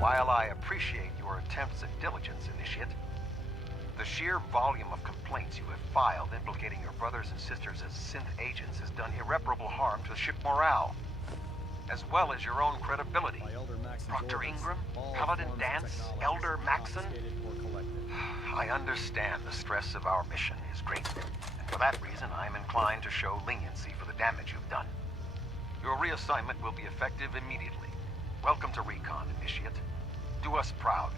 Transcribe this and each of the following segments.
While I appreciate your attempts at diligence, Initiate, the sheer volume of complaints you have filed implicating your brothers and sisters as synth agents has done irreparable harm to ship morale, as well as your own credibility. Proctor Ingram, Paladin Danse, Elder Maxson. I understand the stress of our mission is great, and for that reason I am inclined to show leniency for the damage you've done. Your reassignment will be effective immediately. Welcome to Recon, Initiate. Do us proud.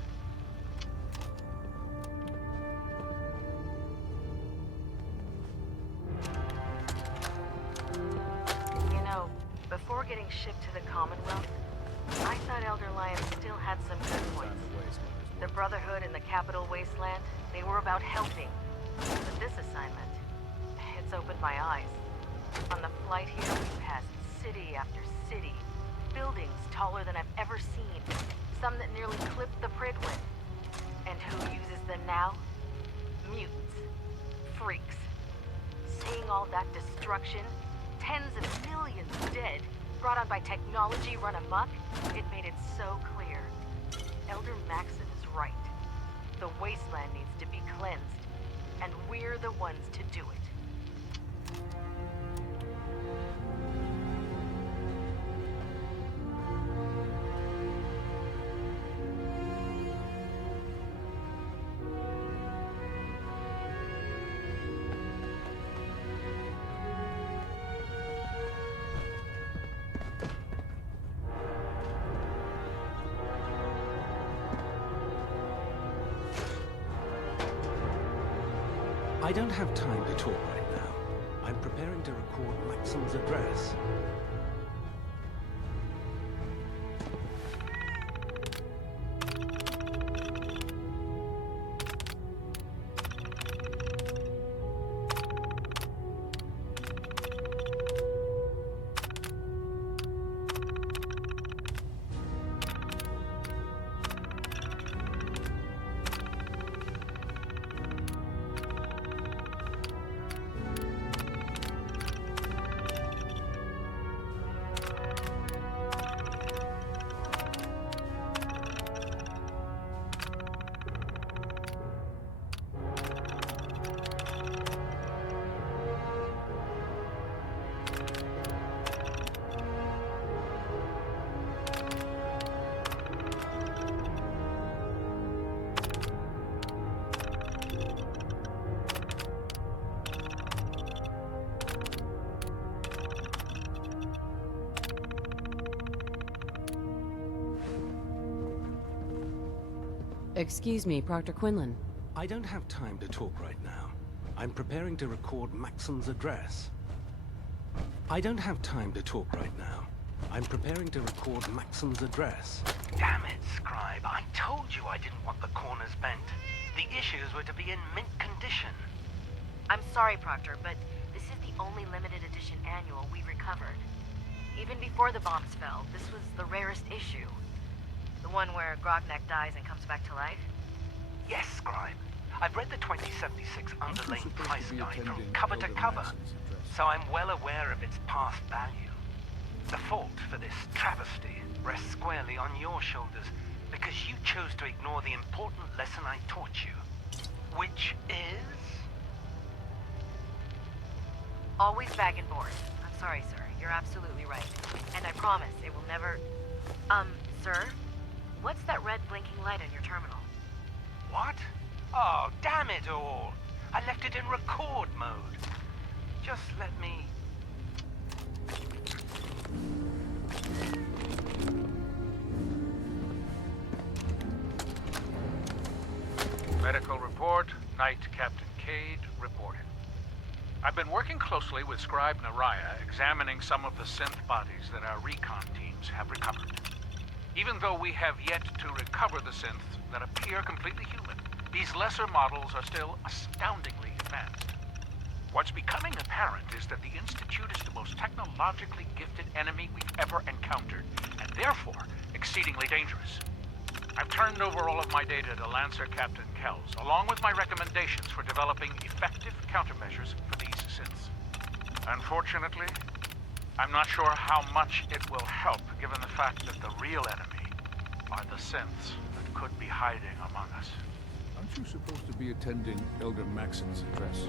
You know, before getting shipped to the Commonwealth, I thought Elder Lion still had some good points. The Brotherhood in the Capital Wasteland, they were about helping. But this assignment, it's opened my eyes. On the flight here, we passed city after city. Buildings taller than I've ever seen. Some that nearly clipped the Prydwen. And who uses them now? Mutants. Freaks. Seeing all that destruction, tens of millions dead, brought on by technology run amok, it made it so clear. Elder Maxson is right. The wasteland needs to be cleansed, and we're the ones to do it. I don't have time to talk right now. I'm preparing to record Maxson's address. Excuse me, Proctor Quinlan. I don't have time to talk right now. I'm preparing to record Maxson's address. I don't have time to talk right now. I'm preparing to record Maxson's address. Damn it, Scribe. I told you I didn't want the corners bent. The issues were to be in mint condition. I'm sorry, Proctor, but this is the only limited edition annual we've recovered. Even before the bombs fell, this was the rarest issue. The one where Grognak dies and comes back to life? Yes, Scribe. I've read the 2076 underlying price guide from cover to cover, so I'm well aware of its past value. The fault for this travesty rests squarely on your shoulders because you chose to ignore the important lesson I taught you, which is... Always bag and board. I'm sorry, sir. You're absolutely right. And I promise it will never... Sir? What's that red blinking light on your terminal? What? Oh, damn it all! I left it in record mode. Just let me... Medical report, Knight Captain Cade reporting. I've been working closely with Scribe Naraya, examining some of the synth bodies that our recon teams have recovered. Even though we have yet to recover the synths that appear completely human, these lesser models are still astoundingly advanced. What's becoming apparent is that the Institute is the most technologically gifted enemy we've ever encountered, and therefore exceedingly dangerous. I've turned over all of my data to Lancer Captain Kells, along with my recommendations for developing effective countermeasures for these synths. Unfortunately, I'm not sure how much it will help, given the fact that the real enemy are the synths that could be hiding among us. Aren't you supposed to be attending Elder Maxon's address?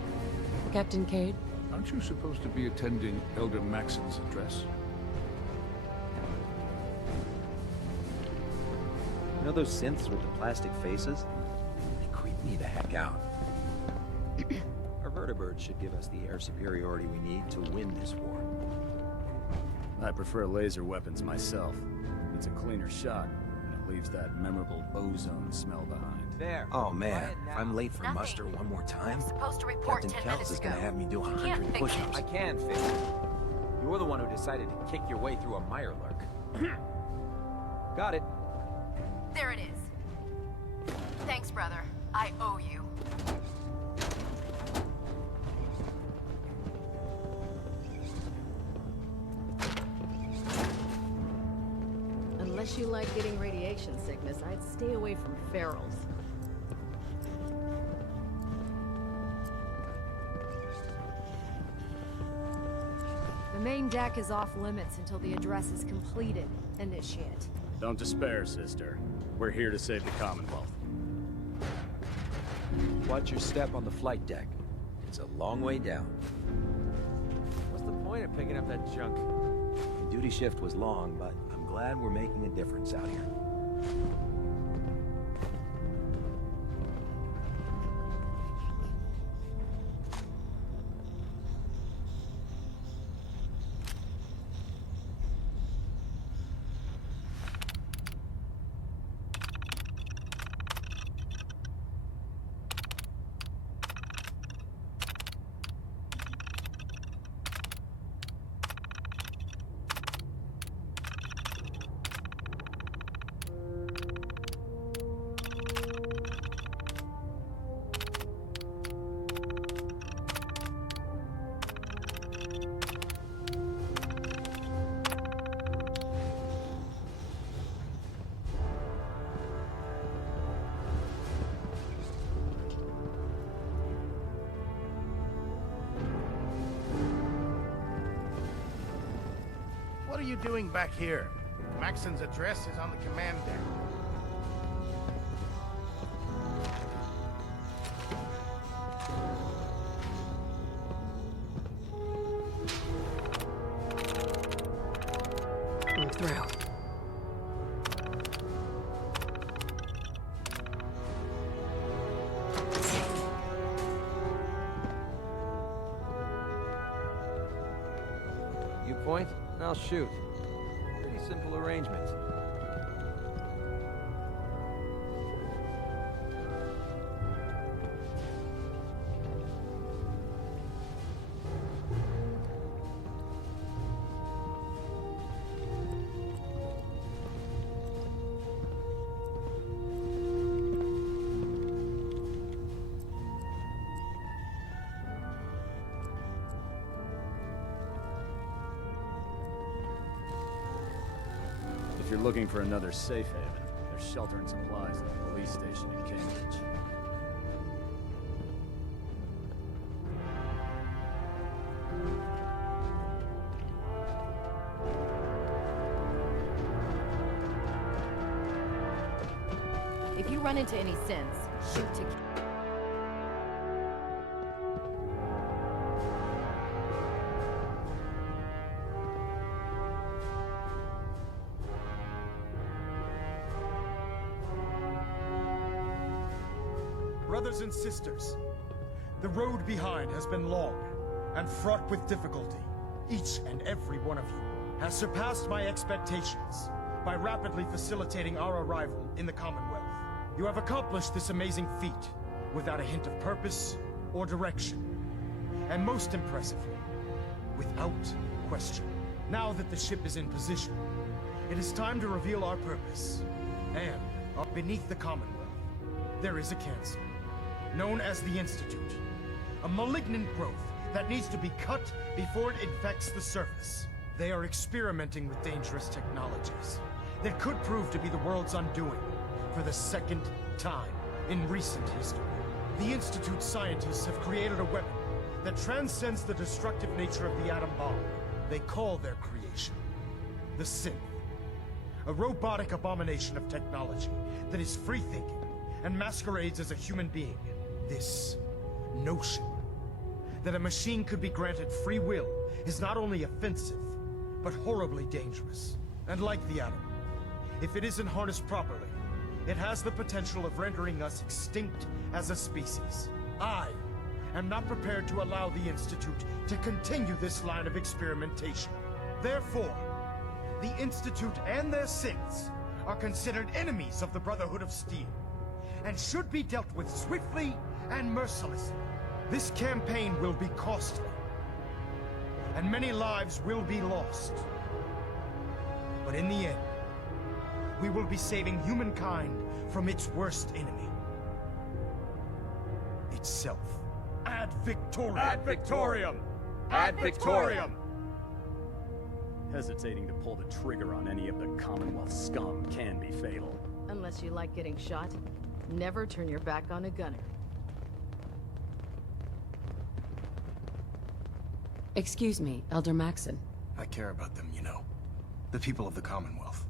Captain Cade? Aren't you supposed to be attending Elder Maxon's address? You know those synths with the plastic faces? They creep me the heck out. Our vertibirds should give us the air superiority we need to win this war. I prefer laser weapons myself. It's a cleaner shot, and it leaves that memorable ozone smell behind. There. Oh man, if I'm late for muster one more time, Supposed to report Captain 10 Kells minutes is ago. gonna have me do Can't 100 fix push-ups. it. I can fix it. You're the one who decided to kick your way through a Mirelurk. Got it. There it is. Thanks, brother. I owe you. Unless you like getting radiation sickness, I'd stay away from ferals. The main deck is off limits until the address is completed. Initiate. Don't despair, sister. We're here to save the Commonwealth. Watch your step on the flight deck. It's a long way down. What's the point of picking up that junk? The duty shift was long, but I'm glad we're making a difference out here. What are you doing back here? Maxon's address is on the command deck. Move through. You point, and I'll shoot. Pretty simple arrangement. If you're looking for another safe haven, there's shelter and supplies at the police station in Cambridge. If you run into any synths, shoot to... Brothers and sisters, the road behind has been long and fraught with difficulty. Each and every one of you has surpassed my expectations by rapidly facilitating our arrival in the Commonwealth. You have accomplished this amazing feat without a hint of purpose or direction. And most impressively, without question. Now that the ship is in position, it is time to reveal our purpose. And up beneath the Commonwealth, there is a cancer, known as the Institute. A malignant growth that needs to be cut before it infects the surface. They are experimenting with dangerous technologies that could prove to be the world's undoing for the second time in recent history. The Institute scientists have created a weapon that transcends the destructive nature of the atom bomb. They call their creation the Synth. A robotic abomination of technology that is free-thinking and masquerades as a human being. This notion that a machine could be granted free will is not only offensive, but horribly dangerous. And like the atom, if it isn't harnessed properly, it has the potential of rendering us extinct as a species. I am not prepared to allow the Institute to continue this line of experimentation. Therefore, the Institute and their Siths are considered enemies of the Brotherhood of Steel, and should be dealt with swiftly and mercilessly. This campaign will be costly, and many lives will be lost. But in the end, we will be saving humankind from its worst enemy. Itself. Ad Victoriam! Ad Victoriam! Ad Victoriam! Hesitating to pull the trigger on any of the Commonwealth scum can be fatal. Unless you like getting shot, never turn your back on a gunner. Excuse me, Elder Maxson. I care about them, you know. The people of the Commonwealth.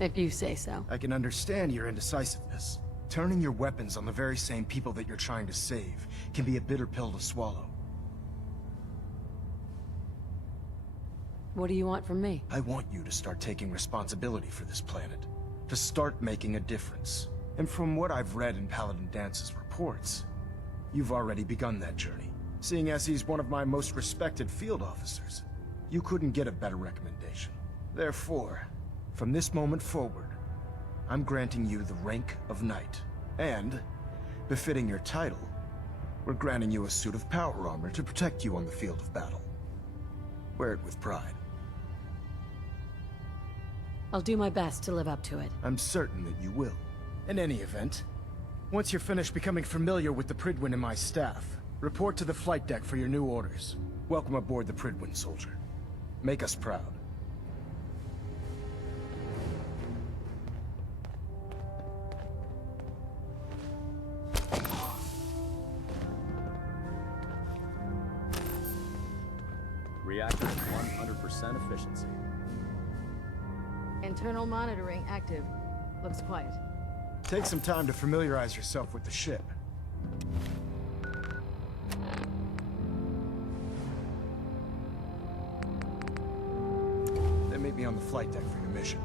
If you say so. I can understand your indecisiveness. Turning your weapons on the very same people that you're trying to save can be a bitter pill to swallow. What do you want from me? I want you to start taking responsibility for this planet. To start making a difference. And from what I've read in Paladin Dance's reports, you've already begun that journey. Seeing as he's one of my most respected field officers, you couldn't get a better recommendation. Therefore, from this moment forward, I'm granting you the rank of Knight. And, befitting your title, we're granting you a suit of power armor to protect you on the field of battle. Wear it with pride. I'll do my best to live up to it. I'm certain that you will. In any event, once you're finished becoming familiar with the Prydwen and my staff, report to the flight deck for your new orders. Welcome aboard the Prydwen, soldier. Make us proud. Reactor 100% efficiency. Internal monitoring active. Looks quiet. Take some time to familiarize yourself with the ship. They may be on the flight deck for your mission.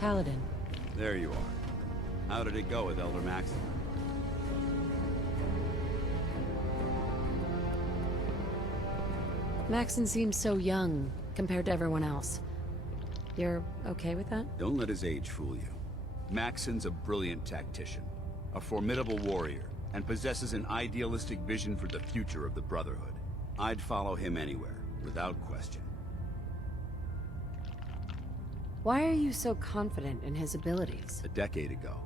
Paladin. There you are. How did it go with Elder Maxson? Maxson seems so young compared to everyone else. You're okay with that? Don't let his age fool you. Maxson's a brilliant tactician, a formidable warrior, and possesses an idealistic vision for the future of the Brotherhood. I'd follow him anywhere, without question. Why are you so confident in his abilities? A decade ago,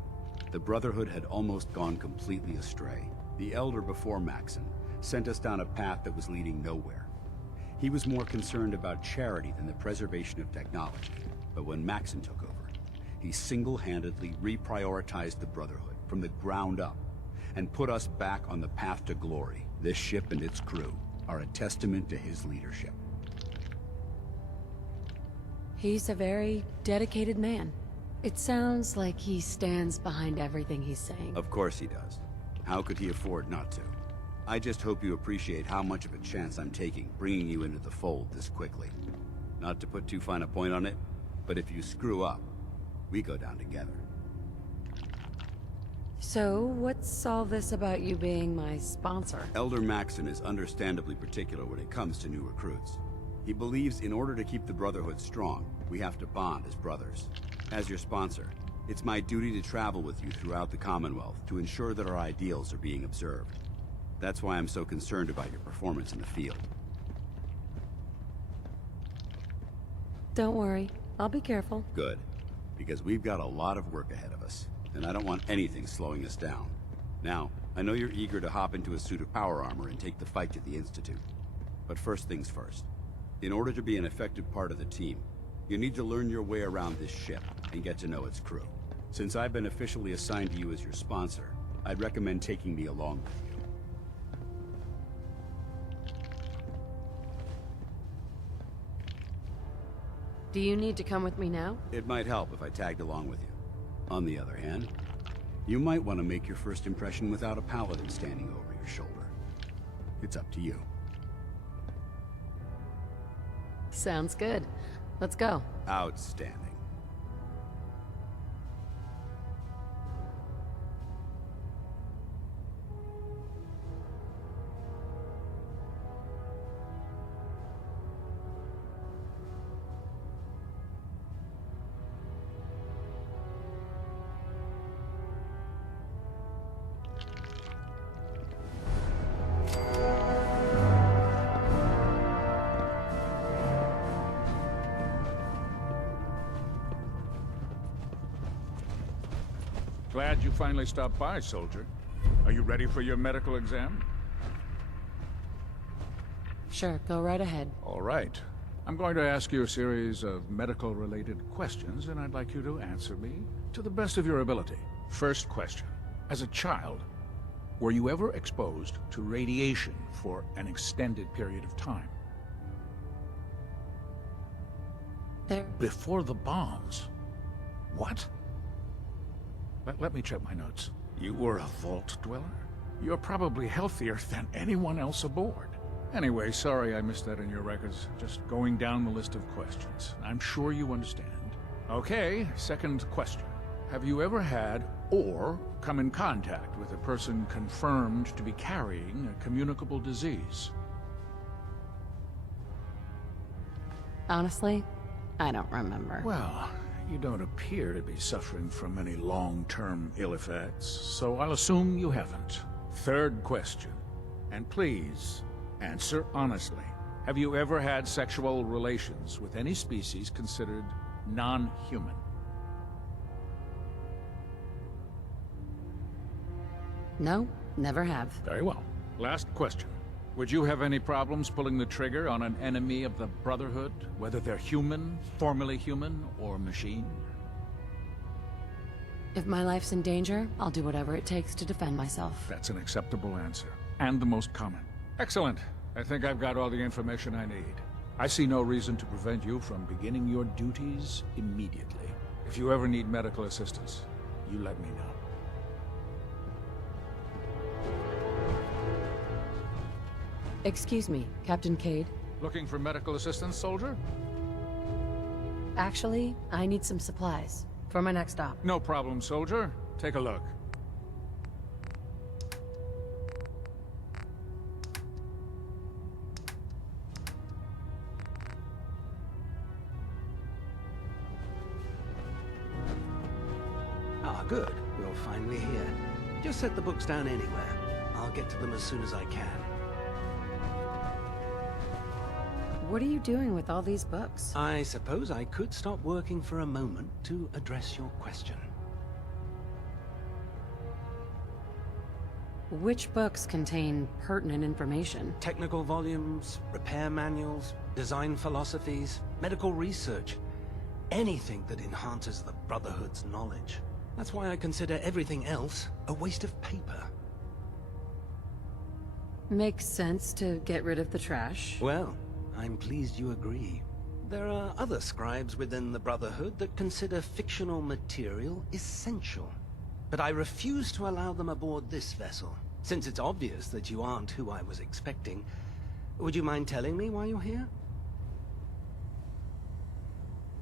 the Brotherhood had almost gone completely astray. The Elder before Maxson sent us down a path that was leading nowhere. He was more concerned about charity than the preservation of technology. But when Maxson took over, he single-handedly reprioritized the Brotherhood from the ground up and put us back on the path to glory. This ship and its crew are a testament to his leadership. He's a very dedicated man. It sounds like he stands behind everything he's saying. Of course he does. How could he afford not to? I just hope you appreciate how much of a chance I'm taking, bringing you into the fold this quickly. Not to put too fine a point on it, but if you screw up, we go down together. So, what's all this about you being my sponsor? Elder Maxson is understandably particular when it comes to new recruits. He believes in order to keep the Brotherhood strong, we have to bond as brothers. As your sponsor, it's my duty to travel with you throughout the Commonwealth to ensure that our ideals are being observed. That's why I'm so concerned about your performance in the field. Don't worry, I'll be careful. Good, because we've got a lot of work ahead of us, and I don't want anything slowing us down. Now, I know you're eager to hop into a suit of power armor and take the fight to the Institute. But first things first. In order to be an effective part of the team, you need to learn your way around this ship and get to know its crew. Since I've been officially assigned to you as your sponsor, I'd recommend taking me along with you. Do you need to come with me now? It might help if I tagged along with you. On the other hand, you might want to make your first impression without a paladin standing over your shoulder. It's up to you. Sounds good. Let's go. Outstanding. Glad you finally stopped by, soldier. Are you ready for your medical exam? Sure, go right ahead. All right. I'm going to ask you a series of medical-related questions, and I'd like you to answer me to the best of your ability. First question. As a child, were you ever exposed to radiation for an extended period of time? Before the bombs? What? Let me check my notes. You were a vault dweller? You're probably healthier than anyone else aboard. Anyway, sorry I missed that in your records. Just going down the list of questions. I'm sure you understand. Okay, second question. Have you ever had or come in contact with a person confirmed to be carrying a communicable disease? Honestly, I don't remember. Well, you don't appear to be suffering from any long-term ill effects, so I'll assume you haven't. Third question, and please, answer honestly. Have you ever had sexual relations with any species considered non-human? No, never have. Very well. Last question. Would you have any problems pulling the trigger on an enemy of the Brotherhood, whether they're human, formerly human, or machine? If my life's in danger, I'll do whatever it takes to defend myself. That's an acceptable answer, and the most common. Excellent. I think I've got all the information I need. I see no reason to prevent you from beginning your duties immediately. If you ever need medical assistance, you let me know. Excuse me, Captain Cade. Looking for medical assistance, soldier? Actually, I need some supplies for my next stop. No problem, soldier. Take a look. Ah, good. You're finally here. Just set the books down anywhere. I'll get to them as soon as I can. What are you doing with all these books? I suppose I could stop working for a moment to address your question. Which books contain pertinent information? Technical volumes, repair manuals, design philosophies, medical research. Anything that enhances the Brotherhood's knowledge. That's why I consider everything else a waste of paper. Makes sense to get rid of the trash. Well, I'm pleased you agree. There are other scribes within the Brotherhood that consider fictional material essential. But I refuse to allow them aboard this vessel, since it's obvious that you aren't who I was expecting. Would you mind telling me why you're here?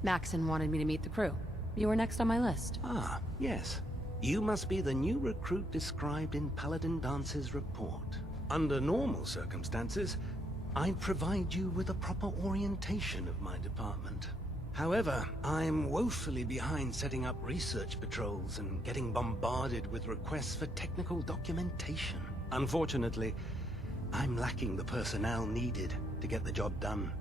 Maxon wanted me to meet the crew. You were next on my list. Ah, yes. You must be the new recruit described in Paladin Dance's report. Under normal circumstances, I'd provide you with a proper orientation of my department. However, I'm woefully behind setting up research patrols and getting bombarded with requests for technical documentation. Unfortunately, I'm lacking the personnel needed to get the job done.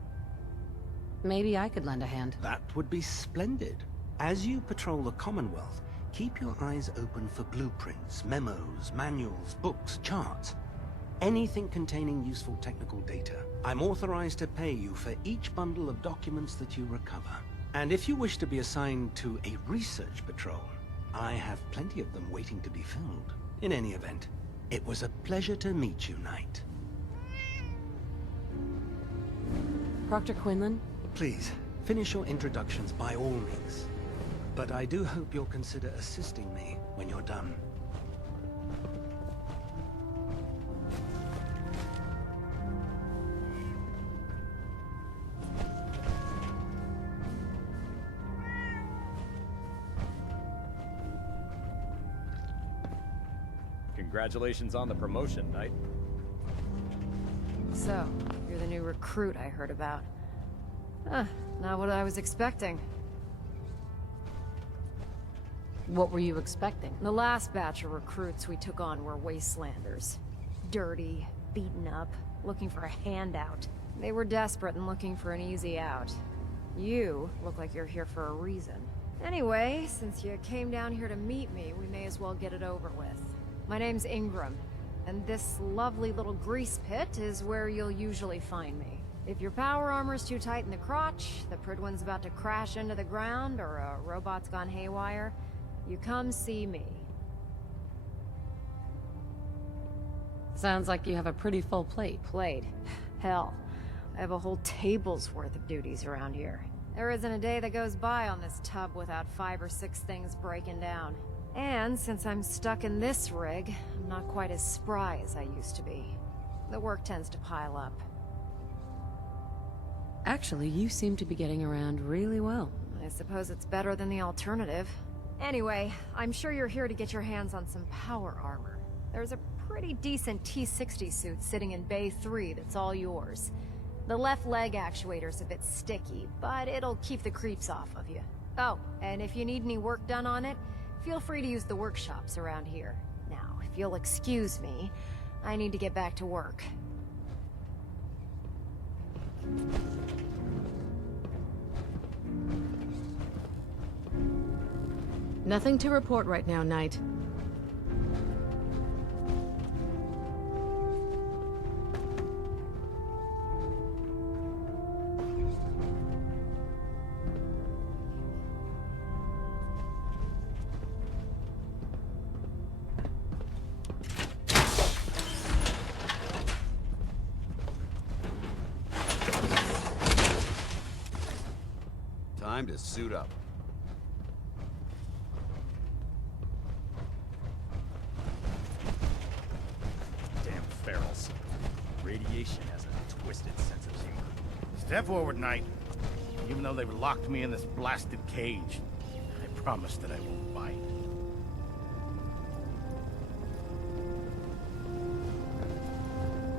Maybe I could lend a hand. That would be splendid. As you patrol the Commonwealth, keep your eyes open for blueprints, memos, manuals, books, charts. anything containing useful technical data. I'm authorized to pay you for each bundle of documents that you recover. And if you wish to be assigned to a research patrol, I have plenty of them waiting to be filled. In any event, it was a pleasure to meet you, Knight. Proctor Quinlan? Please, finish your introductions by all means. But I do hope you'll consider assisting me when you're done. Congratulations on the promotion, Knight. So, you're the new recruit I heard about. Not what I was expecting. What were you expecting? The last batch of recruits we took on were wastelanders. Dirty, beaten up, looking for a handout. They were desperate and looking for an easy out. You look like you're here for a reason. Anyway, since you came down here to meet me, we may as well get it over with. My name's Ingram, and this lovely little grease pit is where you'll usually find me. If your power armor's too tight in the crotch, the Pridwan's about to crash into the ground, or a robot's gone haywire, you come see me. Sounds like you have a pretty full plate. Plate? Hell, I have a whole table's worth of duties around here. There isn't a day that goes by on this tub without 5 or 6 things breaking down. And since I'm stuck in this rig, I'm not quite as spry as I used to be. The work tends to pile up. Actually, you seem to be getting around really well. I suppose it's better than the alternative. Anyway, I'm sure you're here to get your hands on some power armor. There's a pretty decent T-60 suit sitting in Bay 3 that's all yours. The left leg actuator's a bit sticky, but it'll keep the creeps off of you. Oh, and if you need any work done on it, feel free to use the workshops around here. Now, if you'll excuse me, I need to get back to work. Nothing to report right now, Knight. Time to suit up. Damn ferals. Radiation has a twisted sense of humor. Step forward, Knight. Even though they've locked me in this blasted cage, I promise that I won't bite.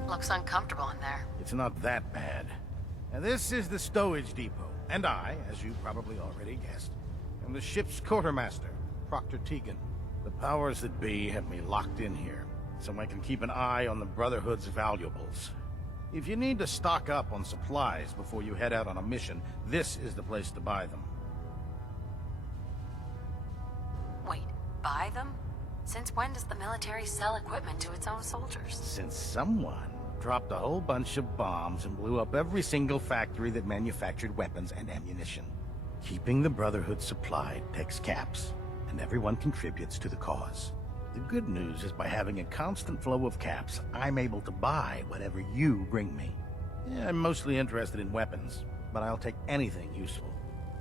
Looks uncomfortable in there. It's not that bad. Now, this is the stowage depot, and I, as you probably already guessed, am the ship's quartermaster, Proctor Tegan. The powers that be have me locked in here, so I can keep an eye on the Brotherhood's valuables. If you need to stock up on supplies before you head out on a mission, this is the place to buy them. Wait, buy them? Since when does the military sell equipment to its own soldiers? Since someone dropped a whole bunch of bombs and blew up every single factory that manufactured weapons and ammunition. Keeping the Brotherhood supplied takes caps, and everyone contributes to the cause. The good news is by having a constant flow of caps, I'm able to buy whatever you bring me. Yeah, I'm mostly interested in weapons, but I'll take anything useful.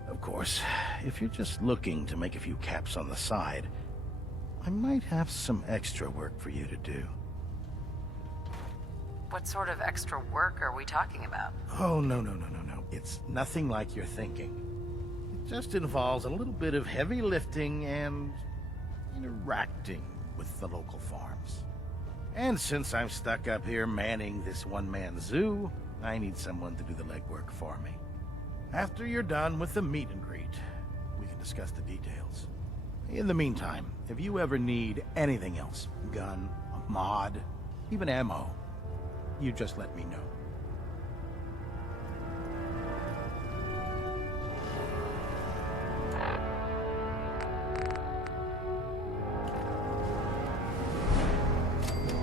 Of course, if you're just looking to make a few caps on the side, I might have some extra work for you to do. What sort of extra work are we talking about? Oh, no. It's nothing like you're thinking. It just involves a little bit of heavy lifting and interacting with the local farms. And since I'm stuck up here manning this one-man zoo, I need someone to do the legwork for me. After you're done with the meet and greet, we can discuss the details. In the meantime, if you ever need anything else, gun, a mod, even ammo, you just let me know.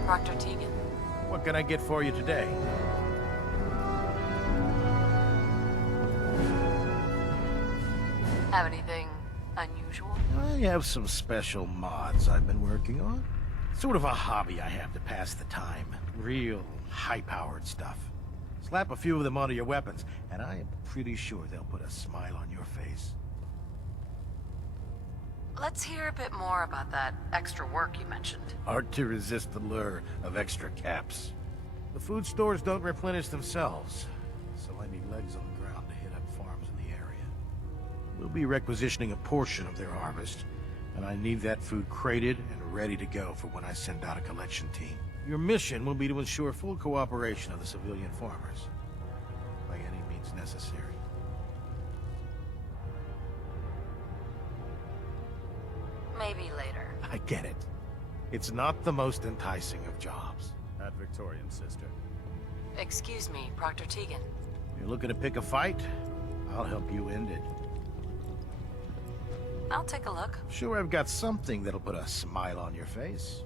Proctor Tegan. What can I get for you today? Have anything unusual? I have some special mods I've been working on. Sort of a hobby I have to pass the time. Real high-powered stuff. Slap a few of them onto your weapons, and I am pretty sure they'll put a smile on your face. Let's hear a bit more about that extra work you mentioned. Hard to resist the lure of extra caps. The food stores don't replenish themselves, so I need legs on the ground to hit up farms in the area. We'll be requisitioning a portion of their harvest, and I need that food crated and ready to go for when I send out a collection team. Your mission will be to ensure full cooperation of the civilian farmers, by any means necessary. Maybe later. I get it. It's not the most enticing of jobs. Ad Victoriam, sister. Excuse me, Proctor Tegan. You're looking to pick a fight? I'll help you end it. I'll take a look. Sure, I've got something that'll put a smile on your face.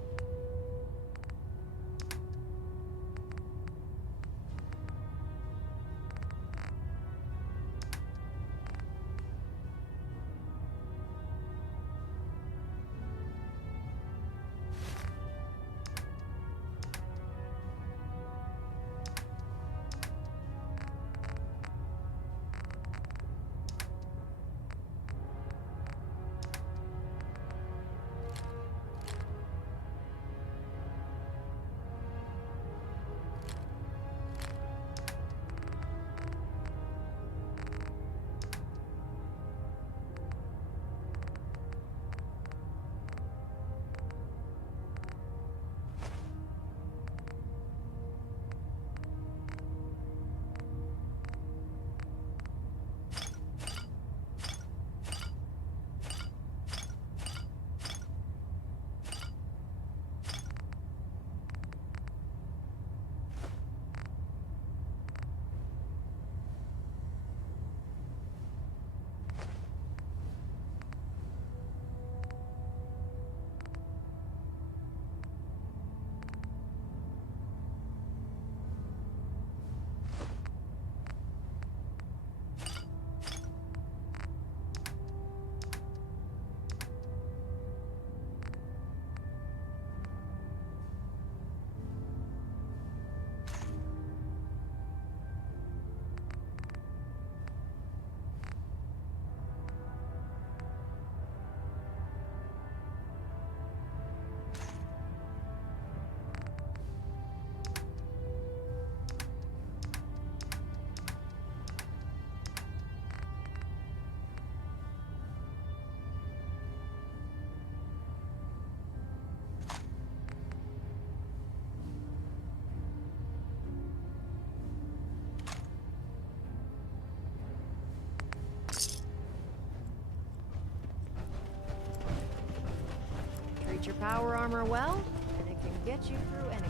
Treat your power armor well, and it can get you through anything.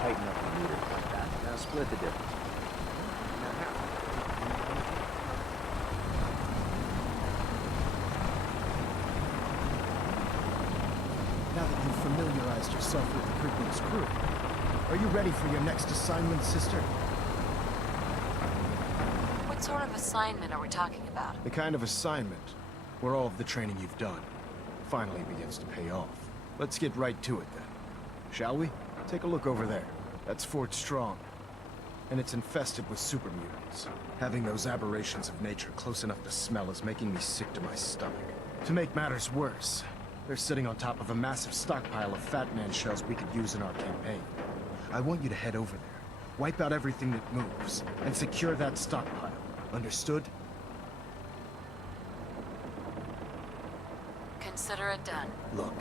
Tighten up the meter like that. Now split the difference. Now that you've familiarized yourself with the Krigman's crew, are you ready for your next assignment, sister? What sort of assignment are we talking about? The kind of assignment where all of the training you've done finally begins to pay off. Let's get right to it then. Shall we? Take a look over there. That's Fort Strong. And it's infested with super mutants. Having those aberrations of nature close enough to smell is making me sick to my stomach. To make matters worse, they're sitting on top of a massive stockpile of Fat Man shells we could use in our campaign. I want you to head over there, wipe out everything that moves, and secure that stockpile. Understood? Consider it done. Look,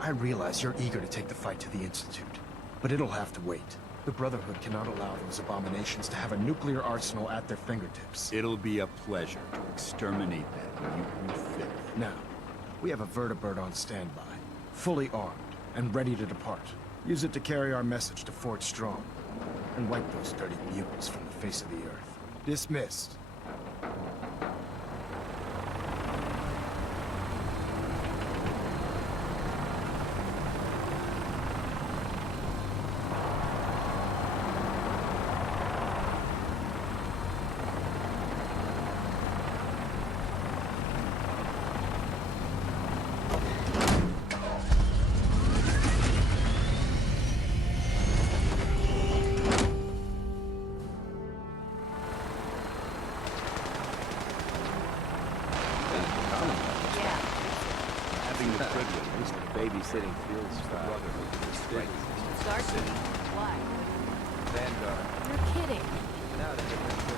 I realize you're eager to take the fight to the Institute, but it'll have to wait. The Brotherhood cannot allow those abominations to have a nuclear arsenal at their fingertips. It'll be a pleasure to exterminate that mutant filth. Now, we have a vertibird on standby, fully armed and ready to depart. Use it to carry our message to Fort Strong, and wipe those dirty mutants from the face of the earth. Dismissed. Babysitting fields for the Brotherhood to the state. Starkey? Why? Vanguard. You're kidding. Now that they've been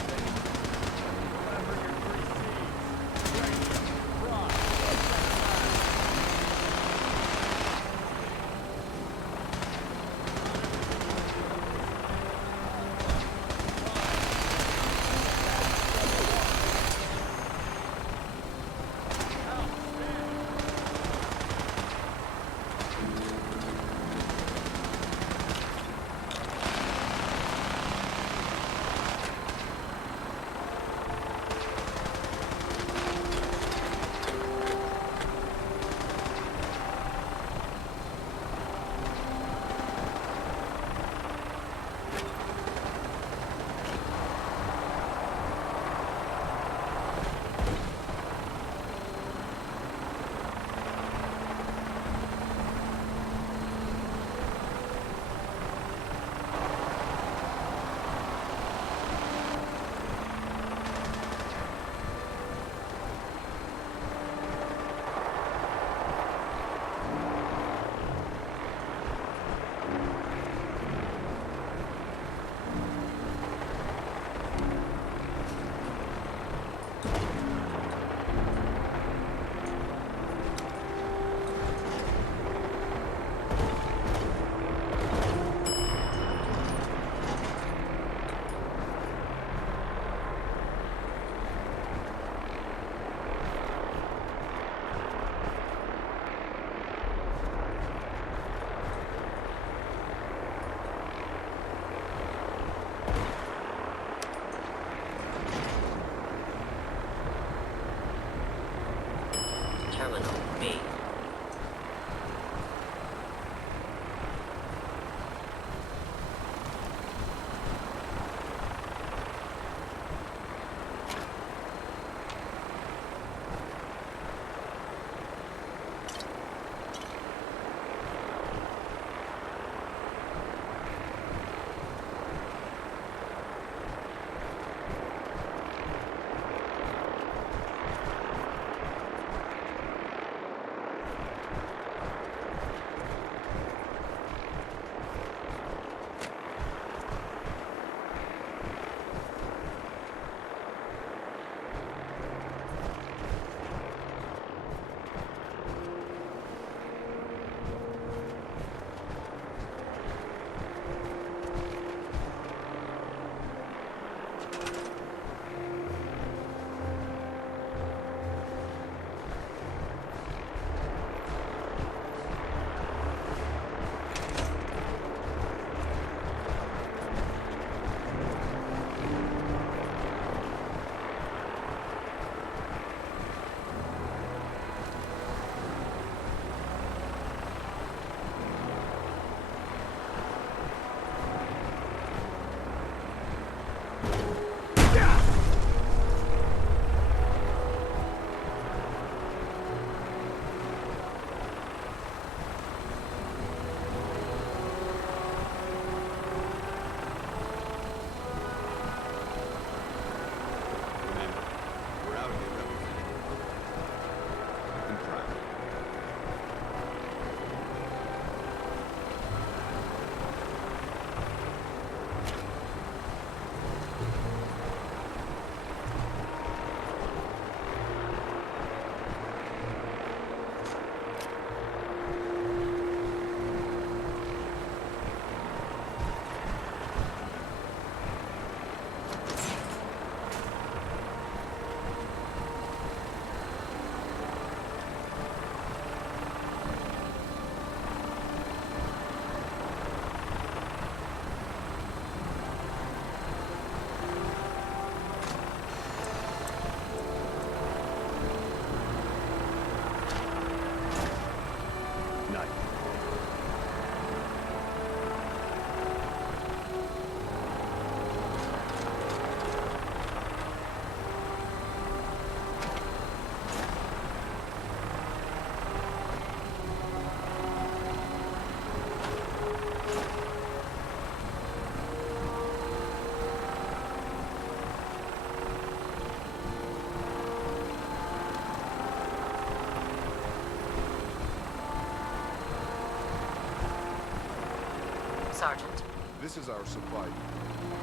Sergeant. This is our supply.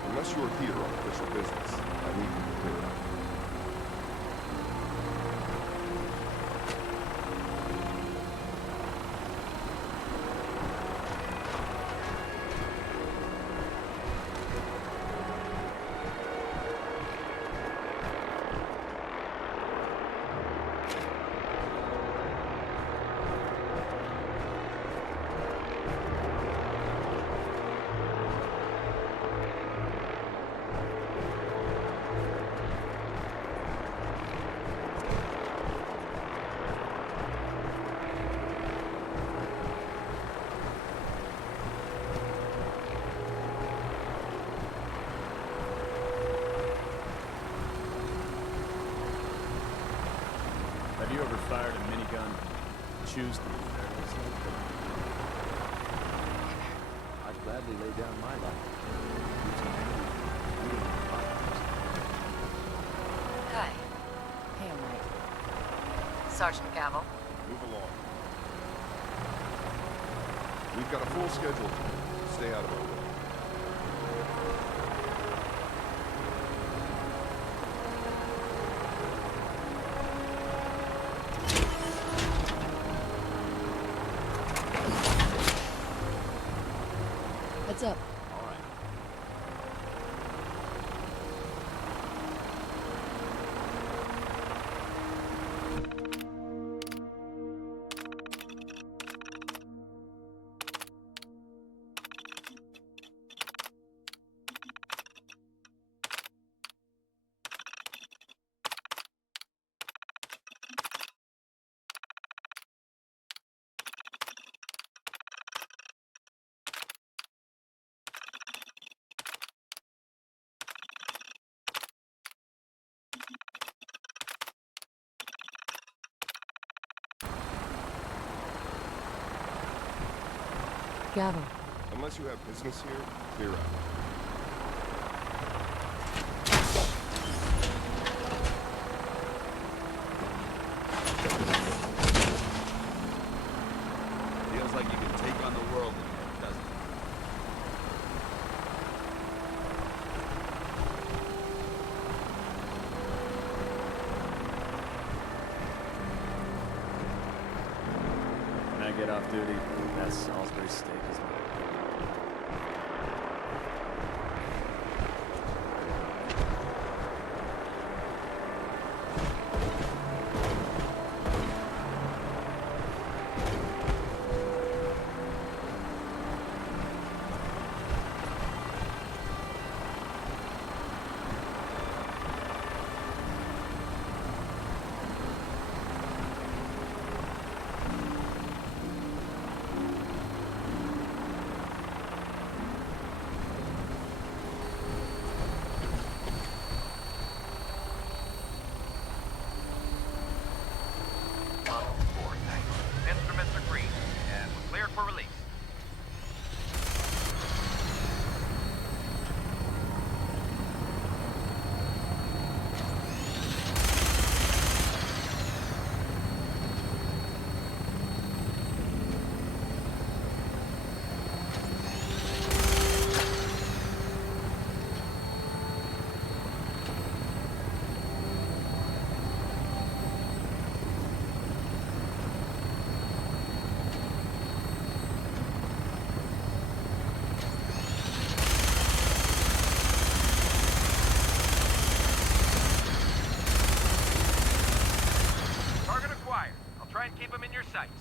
Unless you're here on official business, I need you to clear out. Have you ever fired a minigun? Choose the barrels like that? I'd gladly lay down my life. Hi. Hey, Mike. Sergeant Gavel. Move along. We've got a full schedule. Stay out of our way. Heads up. All right. Gavel. Unless you have business here, clear out. Feels like you can take on the world again, doesn't it? When I get off duty, that Salisbury steak is mine. Instruments are green, and we're cleared for release. Target acquired. I'll try and keep them in your sights.